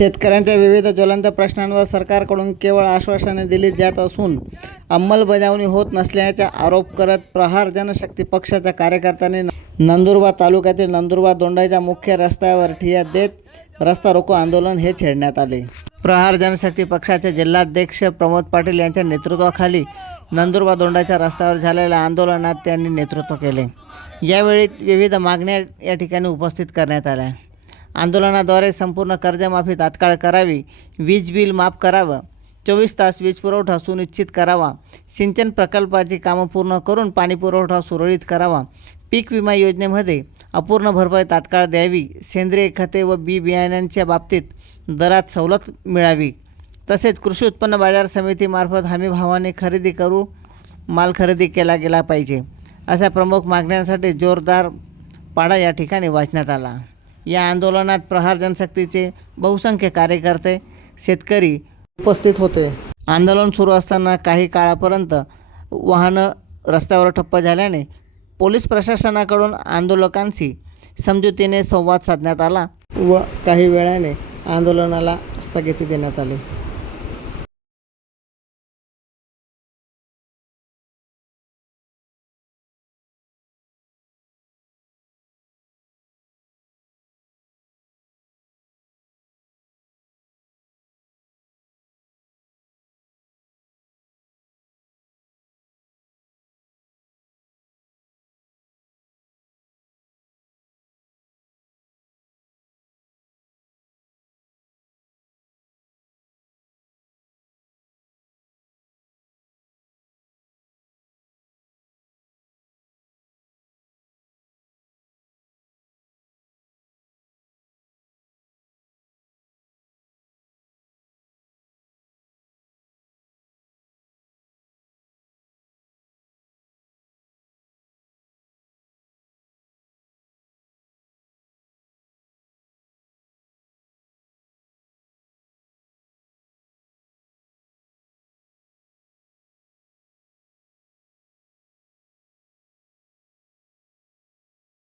शेतकऱ्यांच्या विविध ज्वलंत प्रश्नांवर सरकारकडून केवळ आश्वासने दिली जात असून अंमलबजावणी होत नसल्याचा आरोप करत प्रहार जनशक्ती पक्षाच्या कार्यकर्त्यांनी नंदुरबार तालुक्यातील नंदुरबार दोंडाईच्या मुख्य रस्त्यावर ठिया देत रस्ता रोको आंदोलन हे छेडण्यात आले. प्रहार जनशक्ती पक्षाचे जिल्हाध्यक्ष प्रमोद पाटील यांच्या नेतृत्वाखाली नंदुरबार दोंडाच्या रस्त्यावर झालेल्या आंदोलनात त्यांनी नेतृत्व केले. यावेळी विविध मागण्या या ठिकाणी उपस्थित करण्यात आल्या. आंदोलनाद्वारे संपूर्ण कर्जमाफी तात्काळ करावी वीज बिल माफ करावं चोवीस तास वीज पुरवठा सुनिश्चित करावा सिंचन प्रकल्पाची कामं पूर्ण करून पाणी पुरवठा सुरळीत करावा पीक विमा योजनेमध्ये अपूर्ण भरपाई तात्काळ द्यावी सेंद्रिय खते व बी बियाण्यांच्या बाबतीत दरात सवलत मिळावी. तसेच कृषी उत्पन्न बाजार समितीमार्फत हमी भावाने खरेदी करू माल खरेदी केला गेला पाहिजे अशा प्रमुख मागण्यांसाठी जोरदार पाडा या ठिकाणी वाचण्यात आला. या आंदोलनात प्रहार जनशक्तीचे बहुसंख्य कार्यकर्ते शेतकरी उपस्थित होते. आंदोलन सुरू असताना काही काळापर्यंत वाहनं रस्त्यावर ठप्प झाल्याने पोलीस प्रशासनाकडून आंदोलकांशी समजुतीने संवाद साधण्यात आला व काही वेळाने आंदोलनाला स्थगिती देण्यात आली.